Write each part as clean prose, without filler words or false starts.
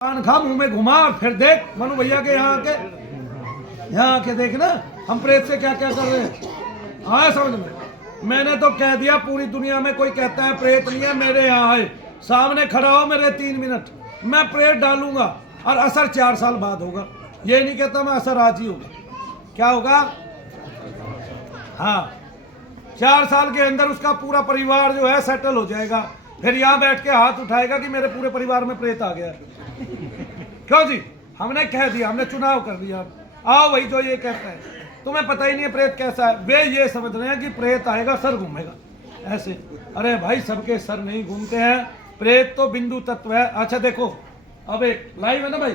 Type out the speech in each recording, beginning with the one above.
पान खा मुंह में घुमा और फिर देख मनु भैया के यहाँ आके देख ना हम प्रेत से क्या क्या कर रहे हैं। हाँ समझ में मैंने तो कह दिया पूरी दुनिया में कोई कहता है प्रेत नहीं है मेरे यहाँ आए सामने खड़ा हो मेरे 3 मिनट मैं प्रेत डालूंगा और असर 4 साल बाद होगा। ये नहीं कहता मैं असर आज ही होगा। क्या होगा? हाँ 4 साल के अंदर उसका पूरा परिवार जो है सेटल हो जाएगा। फिर यहाँ बैठ के हाथ उठाएगा कि मेरे पूरे परिवार में प्रेत आ गया। क्यों जी? हमने कह दिया, हमने चुनाव कर दिया। आओ भाई जो ये कहता है तुम्हें पता ही नहीं है प्रेत कैसा है। वे ये समझ रहे हैं कि प्रेत आएगा सर घूमेगा ऐसे। अरे भाई सबके सर नहीं घूमते हैं। प्रेत तो बिंदु तत्व है। अच्छा देखो अब एक लाइव है ना भाई,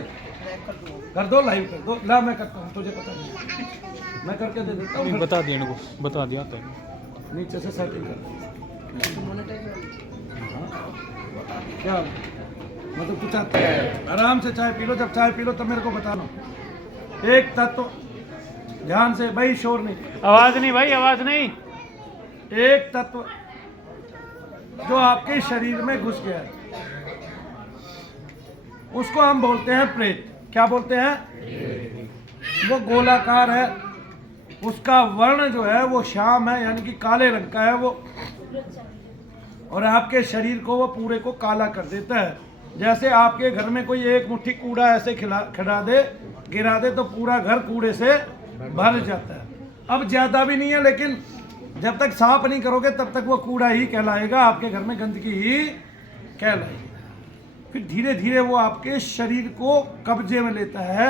कर दो लाइव कर दो। ला मैं करता हूँ तुझे पता नहीं मैं करके दे देता हूँ। बता दिया इनको, बता दिया तो नीचे से सेटिंग कर क्या मतलब तू चाहता है आराम से चाय पी लो। जब चाय पी लो तब मेरे को बताना। एक तत्व ध्यान से भाई, शोर नहीं, आवाज नहीं भाई, आवाज नहीं। एक तत्व जो आपके शरीर में घुस गया है उसको हम बोलते हैं प्रेत। क्या बोलते हैं? वो गोलाकार है, उसका वर्ण जो है वो श्याम है यानी कि काले रंग का है वो, और आपके शरीर को वो पूरे को काला कर देता है। जैसे आपके घर में कोई एक मुट्ठी कूड़ा ऐसे खिला दे गिरा दे तो पूरा घर कूड़े से भर जाता है। अब ज्यादा भी नहीं है लेकिन जब तक साफ नहीं करोगे तब तक वो कूड़ा ही कहलाएगा, आपके घर में गंदगी ही कहलाएगी। फिर धीरे धीरे वो आपके शरीर को कब्जे में लेता है।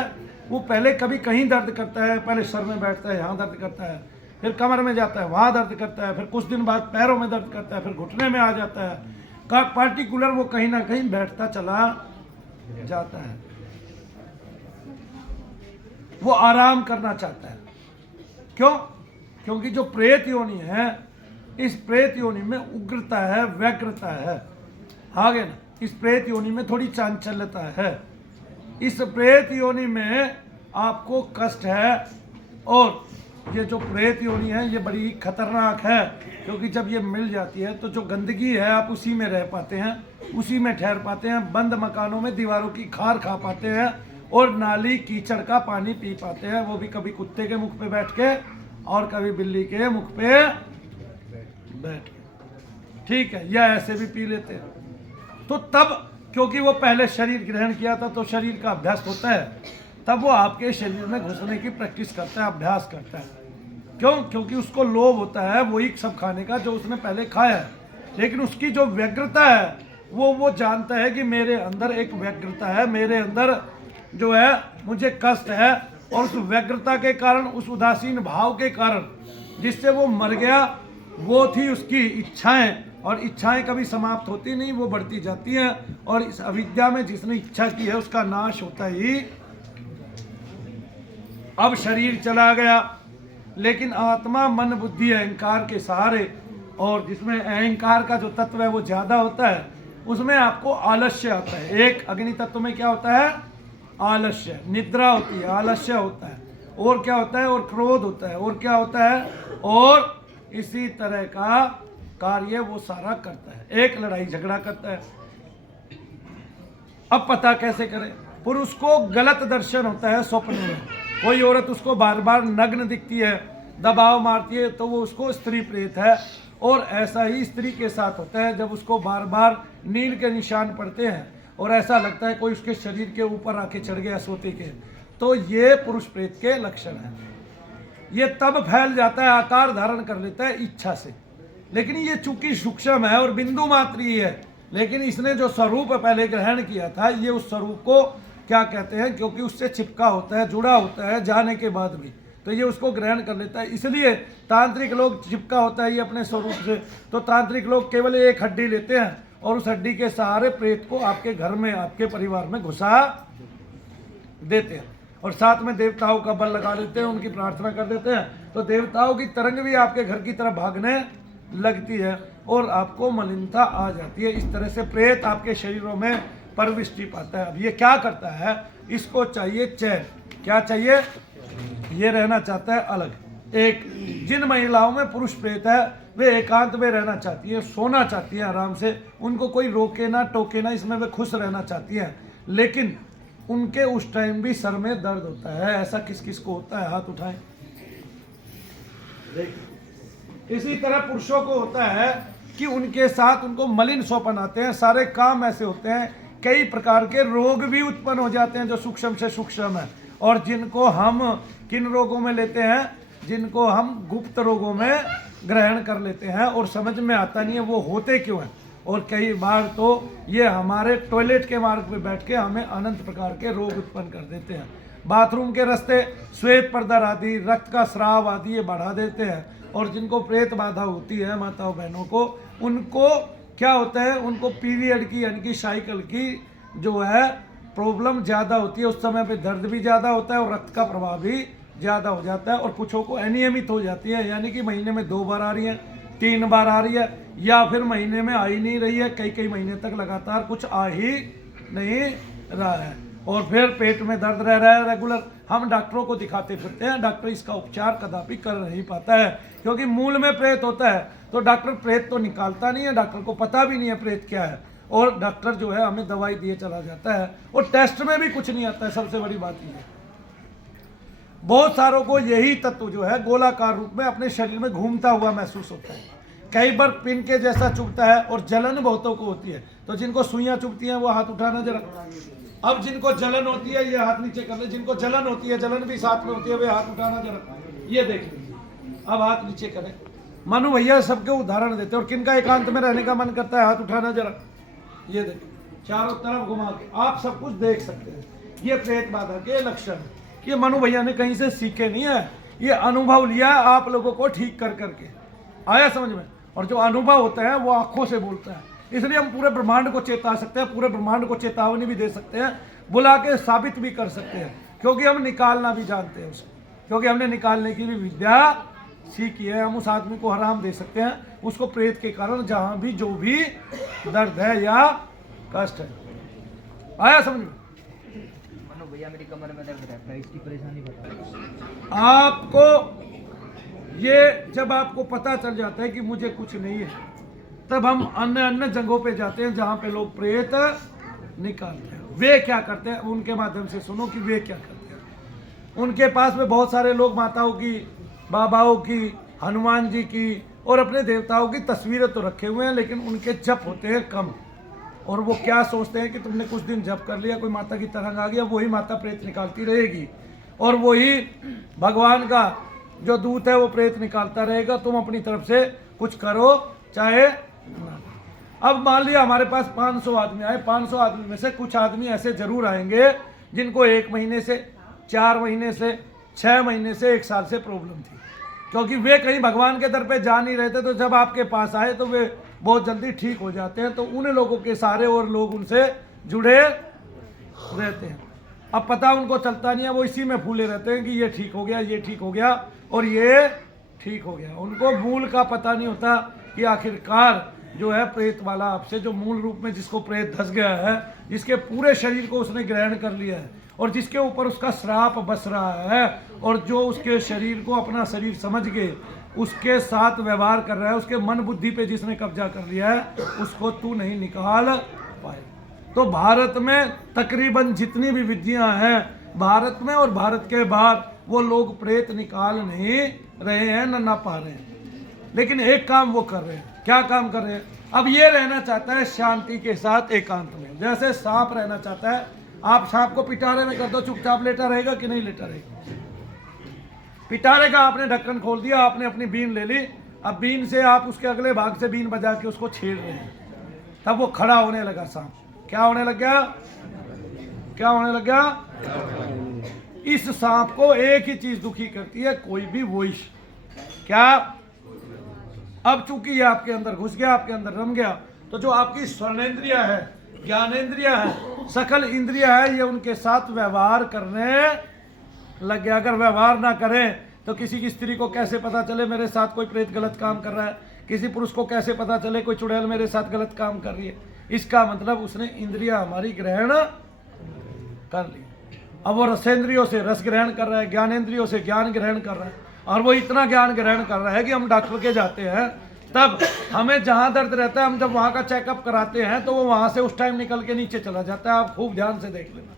वो पहले कभी कहीं दर्द करता है, पहले सर में बैठता है यहाँ दर्द करता है, फिर कमर में जाता है वहाँ दर्द करता है, फिर कुछ दिन बाद पैरों में दर्द करता है, फिर घुटने में आ जाता है। पार्टिकुलर वो कहीं ना कहीं बैठता चला जाता है। वो आराम करना चाहता है। क्यों? क्योंकि जो प्रेत योनि है इस प्रेत योनि में उग्रता है, व्यग्रता है। आगे ना इस प्रेत योनि में थोड़ी चांचल्यता है। इस प्रेत योनि में आपको कष्ट है। और ये जो प्रेत योनि है ये बड़ी खतरनाक है क्योंकि जब ये मिल जाती है तो जो गंदगी है आप उसी में रह पाते हैं, उसी में ठहर पाते हैं, बंद मकानों में दीवारों की खार खा पाते हैं और नाली कीचड़ का पानी पी पाते हैं। वो भी कभी कुत्ते के मुख पे बैठ के और कभी बिल्ली के मुख पे बैठ के, ठीक है, या ऐसे भी पी लेते हैं। तो तब क्योंकि वो पहले शरीर ग्रहण किया था तो शरीर का अभ्यास होता है, तब वो आपके शरीर में घुसने की प्रैक्टिस करता है, अभ्यास करता है। क्यों? क्योंकि उसको लोभ होता है वही सब खाने का जो उसने पहले खाया है। लेकिन उसकी जो व्यग्रता है वो जानता है कि मेरे अंदर एक व्यग्रता है, मेरे अंदर जो है मुझे कष्ट है, और उस व्यग्रता के कारण, उस उदासीन भाव के कारण जिससे वो मर गया, वो थी उसकी इच्छाएं। और इच्छाएं कभी समाप्त होती नहीं, वो बढ़ती जाती हैं। और इस अविद्या में जिसने इच्छा की है उसका नाश होता ही। अब शरीर चला गया लेकिन आत्मा मन बुद्धि अहंकार के सहारे, और जिसमें अहंकार का जो तत्व है वो ज्यादा होता है, उसमें आपको आलस्य आता है। एक अग्नि तत्व में क्या होता है? आलस्य, निद्रा होती है, आलस्य होता है, और क्या होता है? और क्रोध होता है, और क्या होता है? और इसी तरह का कार्य वो सारा करता है। एक लड़ाई झगड़ा करता है। अब पता कैसे करें? पुरुष को गलत दर्शन होता है स्वप्न में, कोई औरत उसको बार बार नग्न दिखती है, दबाव मारती है तो वो उसको स्त्री प्रेत है। और ऐसा ही स्त्री के साथ होता है, जब उसको बार बार नील के निशान पड़ते हैं और ऐसा लगता है कोई उसके शरीर के ऊपर आके चढ़ गया सोते के, तो ये पुरुष प्रेत के लक्षण हैं। ये तब फैल जाता है, आकार धारण कर लेता है इच्छा से। लेकिन ये चूंकि सूक्ष्म है और बिंदु मात्र ही है, लेकिन इसने जो स्वरूप पहले ग्रहण किया था ये उस स्वरूप को क्या कहते हैं? क्योंकि उससे चिपका होता है, जुड़ा होता है जाने के बाद भी, तो ये उसको ग्रहण कर लेता है। इसलिए तांत्रिक लोग, चिपका होता है ये अपने स्वरूप से, तो तांत्रिक लोग केवल एक हड्डी लेते हैं और उस हड्डी के सहारे प्रेत को आपके घर में, आपके परिवार में घुसा देते हैं। और साथ में देवताओं का बल लगा देते हैं, उनकी प्रार्थना कर देते हैं, तो देवताओं की तरंग भी आपके घर की तरफ भागने लगती है और आपको मलिनता आ जाती है। इस तरह से प्रेत आपके शरीरों में प्रविष्टि पाता है। अब ये क्या करता है? इसको चाहिए चैन। क्या चाहिए? ये रहना चाहता है अलग। एक जिन महिलाओं में पुरुष प्रेत है वे एकांत में रहना चाहती है, सोना चाहती है आराम से, उनको कोई रोके ना टोके ना, इसमें वे खुश रहना चाहती हैं। लेकिन उनके उस टाइम भी सर में दर्द होता है। ऐसा किस किस को होता है? हाथ उठाएं। देखिए, इसी तरह पुरुषों को होता है कि उनके साथ उनको मलिन सोपन आते हैं, सारे काम ऐसे होते हैं, कई प्रकार के रोग भी उत्पन्न हो जाते हैं जो सूक्ष्म से सूक्ष्म है, और जिनको हम किन रोगों में लेते हैं? जिनको हम गुप्त रोगों में ग्रहण कर लेते हैं और समझ में आता नहीं है वो होते क्यों हैं। और कई बार तो ये हमारे टॉयलेट के मार्ग पे बैठ के हमें अनंत प्रकार के रोग उत्पन्न कर देते हैं। बाथरूम के रास्ते श्वेत पर्दर आदि, रक्त का स्राव आदि ये बढ़ा देते हैं। और जिनको प्रेत बाधा होती है माताओं बहनों को, उनको क्या होता है? उनको पीरियड की यानी कि साइकिल की जो है प्रॉब्लम ज़्यादा होती है। उस समय पे दर्द भी ज़्यादा होता है और रक्त का प्रभाव भी ज़्यादा हो जाता है। और कुछों को अनियमित हो जाती है, यानी कि महीने में 2 बार आ रही है, 3 बार आ रही है, या फिर महीने में आ ही नहीं रही है, कई कई महीने तक लगातार कुछ आ ही नहीं रहा है, और फिर पेट में दर्द रह रहा है रेगुलर। हम डॉक्टरों को दिखाते फिरते हैं, डॉक्टर इसका उपचार कदापि कर नहीं पाता है, क्योंकि मूल में प्रेत होता है। तो डॉक्टर प्रेत तो निकालता नहीं है, डॉक्टर को पता भी नहीं है प्रेत क्या है, और डॉक्टर जो है हमें दवाई दिए चला जाता है, और टेस्ट में भी कुछ नहीं आता है। सबसे बड़ी बात ये है, बहुत सारों को यही तत्व जो है गोलाकार रूप में अपने शरीर में घूमता हुआ महसूस होता है। कई बार पिन के जैसा चुभता है, और जलन बहुतों को होती है। तो जिनको सुइयां चुभती हैं वो हाथ उठाना जरा। अब जिनको जलन होती है ये हाथ नीचे कर ले। जिनको जलन होती है, जलन भी साथ में होती है, वे हाथ उठाना जरा। ये देख लीजिए, अब हाथ नीचे करें। मनु भैया सबके उदाहरण देते हैं। और किनका एकांत में रहने का मन करता है? हाथ उठाना जरा। ये देखिए, चारों तरफ घुमा के आप सब कुछ देख सकते हैं। ये प्रेत बाधा के लक्षण है। ये मनु भैया ने कहीं से सीखे नहीं है, ये अनुभव लिया आप लोगों को ठीक कर करके। आया समझ में? और जो अनुभव होता है वो आंखों से बोलता है। इसलिए हम पूरे ब्रह्मांड को चेता सकते हैं, पूरे ब्रह्मांड को चेतावनी भी दे सकते हैं, बुला के साबित भी कर सकते हैं, क्योंकि हम निकालना भी जानते हैं उसको, क्योंकि हमने निकालने की भी विद्या सीखी है। हम उस आदमी को आराम दे सकते हैं, उसको प्रेत के कारण जहां भी जो भी दर्द है या कष्ट है। आया समझ में? भैया मेरी कमर में दर्द रहता है, इसकी परेशानी बताओ। आपको ये जब आपको पता चल जाता है कि मुझे कुछ नहीं है, तब हम अन्य अन्य जगहों पे जाते हैं जहां पे लोग प्रेत निकालते हैं। वे क्या करते हैं उनके माध्यम से सुनो कि वे क्या करते हैं। उनके पास में बहुत सारे लोग माताओं की, बाबाओं की, हनुमान जी की और अपने देवताओं की तस्वीरें तो रखे हुए हैं, लेकिन उनके जप होते हैं कम। और वो क्या सोचते हैं कि तुमने कुछ दिन जप कर लिया, कोई माता की तरंग आ गया, वही माता प्रेत निकालती रहेगी, और वही भगवान का जो दूत है वो प्रेत निकालता रहेगा। तुम अपनी तरफ से कुछ करो चाहे ना। अब मान लिया हमारे पास 500 आदमी आए, 500 आदमी में से कुछ आदमी ऐसे जरूर आएंगे जिनको 1 महीने से, 4 महीने से, 6 महीने से, 1 साल से प्रॉब्लम थी, क्योंकि वे कहीं भगवान के दर पे जा नहीं रहे थे। तो जब आपके पास आए तो वे बहुत जल्दी ठीक हो जाते हैं। तो उन लोगों के सारे और लोग उनसे जुड़े रहते हैं। अब पता उनको चलता नहीं है, वो इसी में फूले रहते हैं कि ये ठीक हो गया, ये ठीक हो गया और ये ठीक हो गया। उनको मूल का पता नहीं होता कि आखिरकार जो है प्रेत वाला आपसे, जो मूल रूप में जिसको प्रेत धस गया है, जिसके पूरे शरीर को उसने ग्रहण कर लिया है और जिसके ऊपर उसका श्राप बस रहा है, और जो उसके शरीर को अपना शरीर समझ के उसके साथ व्यवहार कर रहा है, उसके मन बुद्धि पे जिसने कब्जा कर लिया है, उसको तू नहीं निकाल पाए। तो भारत में तकरीबन जितनी भी विद्याएं हैं भारत में और भारत के बाहर, वो लोग प्रेत निकाल नहीं रहे हैं, न पा रहे हैं। लेकिन एक काम वो कर रहे हैं। क्या काम कर रहे हैं? अब ये रहना चाहता है शांति के साथ एकांत में। जैसे सांप रहना चाहता है, आप सांप को पिटारे में कर दो, चुपचाप लेटा रहेगा कि नहीं लेटा रहेगा? पिटारे का आपने ढक्कन खोल दिया, आपने अपनी बीन ले ली, अब बीन से आप उसके अगले भाग से बीन बजा के उसको छेड़ रहे हैं, तब वो खड़ा होने लगा। सांप क्या होने लग गया? क्या होने लग गया? इस सांप को एक ही चीज दुखी करती है, कोई भी वॉइस। क्या? अब चूंकि ये आपके अंदर घुस गया, आपके अंदर रम गया, तो जो आपकी स्वर्णेंद्रिया है, ज्ञानेंद्रिया है, सकल इंद्रिया है, ये उनके साथ व्यवहार करने लग गया। अगर व्यवहार ना करें तो किसी की स्त्री को कैसे पता चले मेरे साथ कोई प्रेत गलत काम कर रहा है? किसी पुरुष को कैसे पता चले कोई चुड़ैल मेरे साथ गलत काम कर रही है? इसका मतलब उसने इंद्रिया हमारी ग्रहण कर ली। अब वो रसेंद्रियों से रस ग्रहण कर रहा है, ज्ञानेंद्रियों से ज्ञान ग्रहण कर रहा है, और वो इतना ज्ञान ग्रहण कर रहा है कि हम डॉक्टर के जाते हैं, तब हमें जहाँ दर्द रहता है, हम जब वहाँ का चेकअप कराते हैं तो वो वहाँ से उस टाइम निकल के नीचे चला जाता है। आप खूब ध्यान से देख लेना,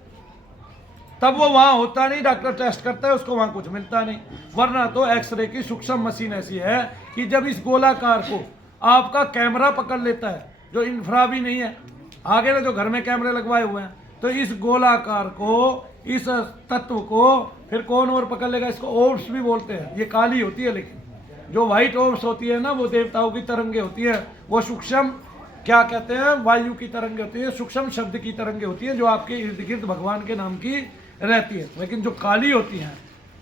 तब वो वहाँ होता नहीं, डॉक्टर टेस्ट करता है, उसको वहाँ कुछ मिलता नहीं। वरना तो एक्सरे की सूक्ष्म मशीन ऐसी है कि जब इस गोलाकार को आपका कैमरा पकड़ लेता है, जो इंफ्रा भी नहीं है, आगे ना जो घर में कैमरे लगवाए हुए हैं, तो इस गोलाकार को, इस तत्व को फिर कौन और पकड़ लेगा? इसको ओब्स भी बोलते हैं। ये काली होती है, लेकिन जो व्हाइट ओब्स होती है ना, वो देवताओं की तरंगे होती है। वो सूक्ष्म, क्या कहते हैं, वायु की तरंगे होती है, सूक्ष्म शब्द की तरंगे होती है, जो आपके इर्द गिर्द भगवान के नाम की रहती है। लेकिन जो काली होती हैं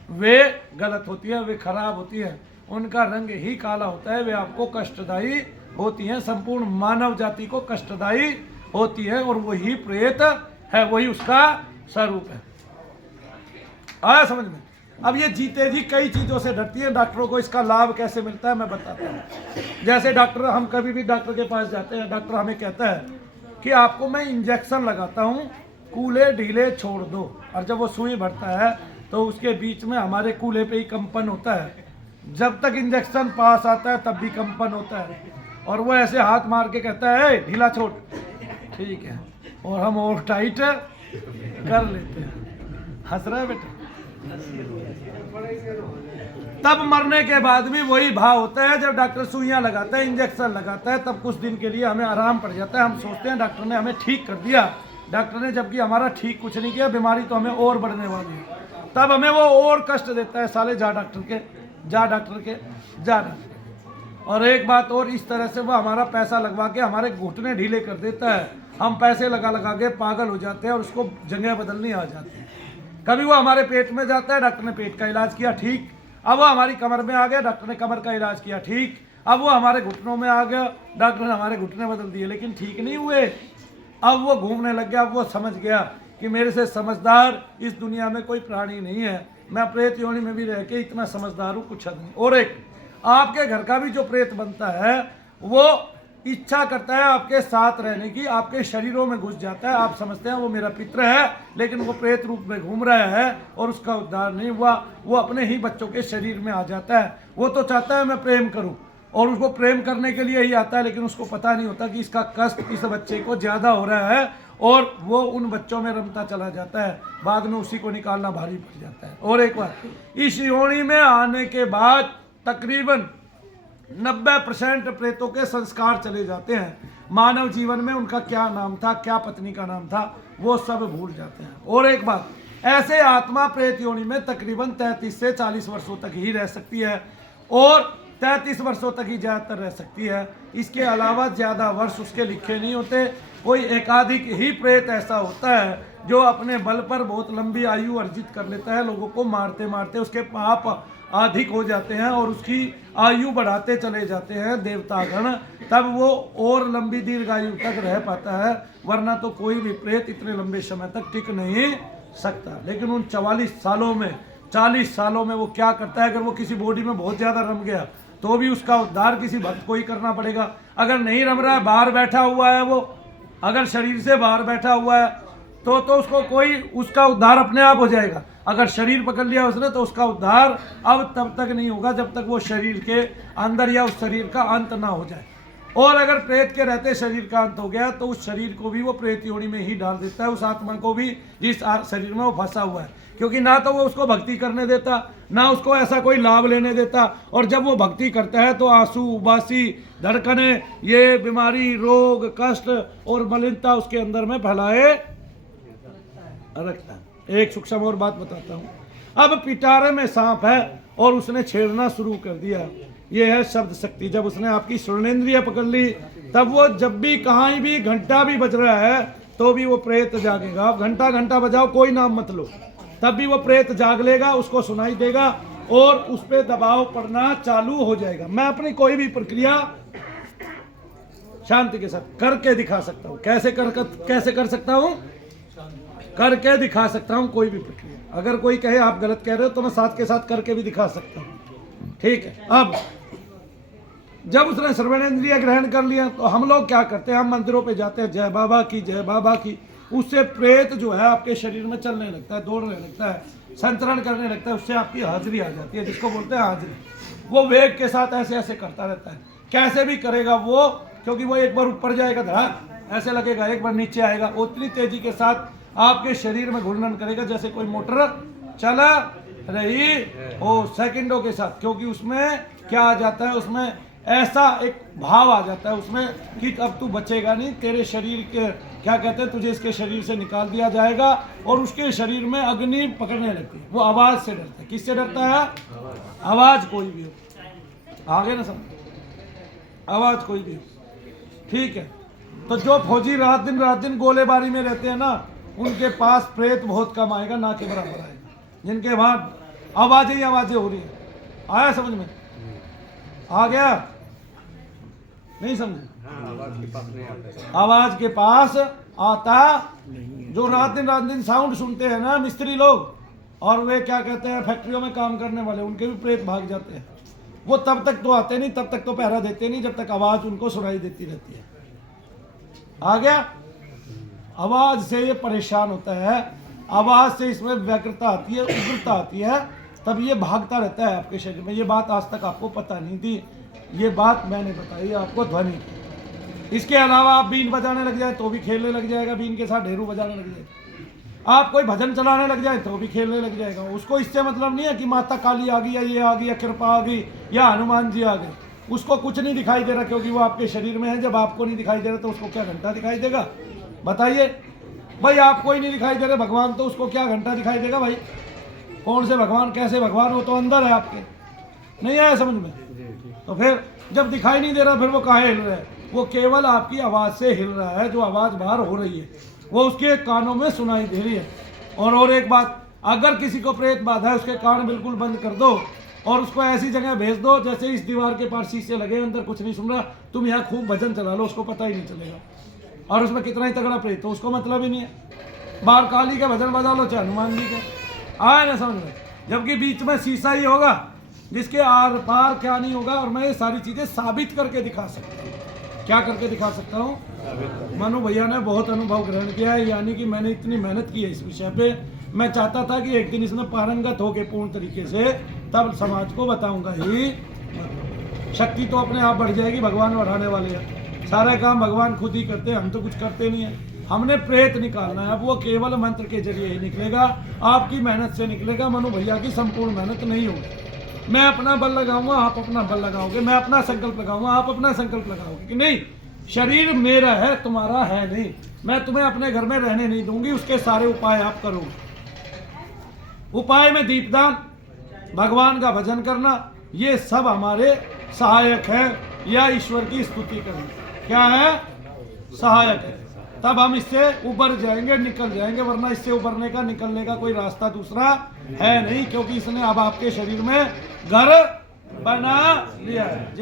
वे गलत होती है, वे खराब होती है, उनका रंग ही काला होता है, वे आपको कष्टदायी होती हैं, संपूर्ण मानव जाति को कष्टदायी होती है, और वही प्रेत है, वही उसका स्वरूप है। आया समझ में? अब ये जीते जी कई चीज़ों से डरती है। डॉक्टरों को इसका लाभ कैसे मिलता है मैं बताता हूँ। जैसे डॉक्टर, हम कभी भी डॉक्टर के पास जाते हैं, डॉक्टर हमें कहता है कि आपको मैं इंजेक्शन लगाता हूँ, कूले ढीले छोड़ दो, और जब वो सुई भरता है तो उसके बीच में हमारे कूले पे ही कंपन होता है। जब तक इंजेक्शन पास आता है तब भी कंपन होता है, और वो ऐसे हाथ मार के कहता है ढीला छोड़, ठीक है, और हम और टाइट कर लेते हैं। हंस रहा है बेटा? तब मरने के बाद भी वही भाव होता है। जब डॉक्टर सुइयां लगाता है, इंजेक्शन लगाता है, तब कुछ दिन के लिए हमें आराम पड़ जाता है। हम सोचते हैं डॉक्टर ने हमें ठीक कर दिया, डॉक्टर ने जबकि हमारा ठीक कुछ नहीं किया, बीमारी तो हमें और बढ़ने वाली है। तब हमें वो और कष्ट देता है, साले जा डॉक्टर के, जा डॉक्टर के, जा डॉक्टर। और एक बात और, इस तरह से वो हमारा पैसा लगवा के हमारे घुटने ढीले कर देता है। हम पैसे लगा लगा के पागल हो जाते हैं और उसको जगह बदलनी आ जाती है। कभी वो हमारे पेट में जाता है, डॉक्टर ने पेट का इलाज किया, ठीक। अब वो हमारी कमर में आ गया, डॉक्टर ने कमर का इलाज किया, ठीक। अब वो हमारे घुटनों में आ गया, डॉक्टर ने हमारे घुटने बदल दिए, लेकिन ठीक नहीं हुए। अब वो घूमने लग गया, अब वो समझ गया कि मेरे से समझदार इस दुनिया में कोई प्राणी नहीं है। मैं प्रेत योनि में भी रह के इतना समझदार हूँ, कुछ हद नहीं। और एक, आपके घर का भी जो प्रेत बनता है वो इच्छा करता है आपके साथ रहने की, आपके शरीरों में घुस जाता है। आप समझते हैं वो मेरा पित्र है, लेकिन वो प्रेत रूप में घूम रहा है और उसका उद्धार नहीं हुआ। वो अपने ही बच्चों के शरीर में आ जाता है। वो तो चाहता है मैं प्रेम करूं, और उसको प्रेम करने के लिए ही आता है, लेकिन उसको पता नहीं होता कि इसका कष्ट इस बच्चे को ज़्यादा हो रहा है, और वो उन बच्चों में रमता चला जाता है। बाद में उसी को निकालना भारी पड़ जाता है। और एक बार, इस योनि में आने के बाद तकरीबन 90% प्रेतों के संस्कार चले जाते हैं। मानव जीवन में उनका क्या नाम था, क्या पत्नी का नाम था, वो सब भूल जाते हैं। और एक बात, ऐसे आत्मा प्रेत योनि में तकरीबन 33 से 40 वर्षों तक ही रह सकती है, और 33 वर्षों तक ही ज़्यादातर रह सकती है। इसके अलावा ज़्यादा वर्ष उसके लिखे नहीं होते। कोई एकाधिक ही प्रेत ऐसा होता है जो अपने बल पर बहुत लंबी आयु अर्जित कर लेता है। लोगों को मारते मारते उसके पाप अधिक हो जाते हैं और उसकी आयु बढ़ाते चले जाते हैं देवतागण, तब वो और लंबी दीर्घायु तक रह पाता है। वरना तो कोई भी प्रेत इतने लंबे समय तक टिक नहीं सकता। लेकिन उन 44 सालों में, 40 सालों में वो क्या करता है? अगर वो किसी बॉडी में बहुत ज़्यादा रम गया तो भी उसका उद्धार किसी भक्त को ही करना पड़ेगा। अगर नहीं रम रहा है, बाहर बैठा हुआ है वो, अगर शरीर से बाहर बैठा हुआ है तो उसको कोई, उसका उद्धार अपने आप हो जाएगा। अगर शरीर पकड़ लिया उसने तो उसका उद्धार अब तब तक नहीं होगा जब तक वो शरीर के अंदर या उस शरीर का अंत ना हो जाए। और अगर प्रेत के रहते शरीर का अंत हो गया तो उस शरीर को भी वो प्रेत योनि में ही डाल देता है, उस आत्मा को भी जिस शरीर में वो फंसा हुआ है। क्योंकि ना तो वो उसको भक्ति करने देता, ना उसको ऐसा कोई लाभ लेने देता। और जब वो भक्ति करता है तो आंसू, उबासी, धड़कने, ये बीमारी, रोग, कष्ट और मलिनता उसके अंदर में फैलाए रखता है। एक सूक्ष्म और बात बताता हूँ। अब पिटारे में सांप है और उसने छेड़ना शुरू कर दिया, ये है शब्द शक्ति। जब उसने आपकी श्रवणेंद्रिय पकड़ ली, तब वो जब भी कहीं भी घंटा भी बज रहा है तो भी वो प्रेत जागेगा। आप घंटा घंटा बजाओ, कोई नाम मत लो, तब भी वो प्रेत जाग लेगा, उसको सुनाई देगा और उस पर दबाव पड़ना चालू हो जाएगा। मैं अपनी कोई भी प्रक्रिया शांति के साथ करके दिखा सकता हूँ। कैसे कर सकता हूँ? करके दिखा सकता हूँ कोई भी प्रक्रिया। अगर कोई कहे आप गलत कह रहे हो तो मैं साथ के साथ करके भी दिखा सकता हूँ, ठीक है। अब जब उसने श्रवणेंद्रिय ग्रहण कर लिया तो हम लोग क्या करते हैं? हम मंदिरों पे जाते हैं, जय बाबा की, जय बाबा की। उससे प्रेत जो है आपके शरीर में चलने लगता है, दौड़ने लगता है, संचरण करने लगता है, उससे आपकी हाजिरी आ जाती है, जिसको बोलते हैं हाजिरी। वो वेग के साथ ऐसे ऐसे करता रहता है। कैसे भी करेगा वो, क्योंकि वो एक बार ऊपर जाएगा धड़ाक ऐसे लगेगा, एक बार नीचे आएगा, उतनी तेजी के साथ आपके शरीर में घूर्णन करेगा जैसे कोई मोटर चल रही हो सेकंडों के साथ। क्योंकि उसमें क्या आ जाता है, उसमें ऐसा एक भाव आ जाता है उसमें कि अब तू बचेगा नहीं, तेरे शरीर के क्या कहते हैं, तुझे इसके शरीर से निकाल दिया जाएगा और उसके शरीर में अग्नि पकड़ने लगती है। वो आवाज से डरता है। किससे डरता है? आवाज कोई भी हो, आगे ना समझ, आवाज कोई भी हो, ठीक है। तो जो फौजी रात दिन गोलेबारी में रहते हैं ना, उनके पास प्रेत बहुत कम आएगा, ना के बराबर आएगा। जिनके वहां आवाजें ही आवाजें हो रही है, आया समझ में? आ गया? नहीं समझे? आवाज के पास आता जो रात दिन साउंड सुनते हैं ना मिस्त्री लोग, और वे क्या कहते हैं फैक्ट्रियों में काम करने वाले, उनके भी प्रेत भाग जाते हैं। वो तब तक तो आते नहीं, तब तक तो पहरा देते नहीं जब तक आवाज उनको सुनाई देती रहती है। आ गया? आवाज से ये परेशान होता है, आवाज से इसमें व्यग्रता आती है, उग्रता आती है, तब ये भागता रहता है आपके शरीर में। ये बात आज तक आपको पता नहीं थी, ये बात मैंने बताई आपको ध्वनि। इसके अलावा आप बीन बजाने लग जाए तो भी खेलने लग जाएगा, बीन के साथ ढेरू बजाने लग जाएगा। आप कोई भजन चलाने लग जाए तो भी खेलने लग जाएगा। उसको इससे मतलब नहीं है कि माता काली आ गई या ये आ गई या कृपा आ गई या हनुमान जी आ गए, उसको कुछ नहीं दिखाई दे रहा, क्योंकि वो आपके शरीर में है। जब आपको नहीं दिखाई दे रहा तो उसको क्या घंटा दिखाई देगा? बताइए भाई, आपको ही नहीं दिखाई दे रहे भगवान, तो उसको क्या घंटा दिखाई देगा भाई? कौन से भगवान, कैसे भगवान? वो तो अंदर है आपके। नहीं आया समझ में? तो फिर जब दिखाई नहीं दे रहा फिर वो काहे हिल रहा है? वो केवल आपकी आवाज से हिल रहा है। जो आवाज बाहर हो रही है वो उसके कानों में सुनाई दे रही है। और एक बात, अगर किसी को प्रेत बाधा है उसके कान बिल्कुल बंद कर दो और उसको ऐसी जगह भेज दो जैसे इस दीवार के पास शीशे लगे, अंदर कुछ नहीं सुन रहा, तुम यहाँ खूब भजन चला लो, उसको पता ही नहीं चलेगा। और उसमें कितना ही तगड़ा प्रेत हो उसको मतलब ही नहीं है। बाहर काली का भजन बजा लो चाहे हनुमान जी का, आए ना समझ में? जबकि बीच में शीशा ही होगा जिसके आर पार क्या नहीं होगा। और मैं ये सारी चीजें साबित करके दिखा सकता हूँ। क्या करके दिखा सकता हूँ? मनु भैया ने बहुत अनुभव ग्रहण किया है, यानी कि मैंने इतनी मेहनत की है इस विषय पे। मैं चाहता था कि एक दिन इसमें पारंगत होके पूर्ण तरीके से तब समाज को बताऊंगा ही। शक्ति तो अपने आप बढ़ जाएगी, भगवान बढ़ाने वाले हैं। सारा काम भगवान खुद ही करते हैं, हम तो कुछ करते नहीं है। हमने प्रेत निकालना है, अब वो केवल मंत्र के जरिए ही निकलेगा, आपकी मेहनत से निकलेगा। मनु भैया की संपूर्ण मेहनत नहीं होगी। मैं अपना बल लगाऊंगा, आप अपना बल लगाओगे, मैं अपना संकल्प लगाऊंगा, आप अपना संकल्प लगाओगे कि नहीं शरीर मेरा है तुम्हारा है नहीं, मैं तुम्हें अपने घर में रहने नहीं दूंगी, उसके सारे उपाय आप करोगे। उपाय में दीपदान, भगवान का भजन करना, ये सब हमारे सहायक है, या ईश्वर की स्तुति करना क्या है? सहायक है। तब हम इससे उबर जाएंगे, निकल जाएंगे, वरना इससे उबरने का निकलने का कोई रास्ता दूसरा है नहीं, क्योंकि इसने अब आपके शरीर में घर बना लिया है।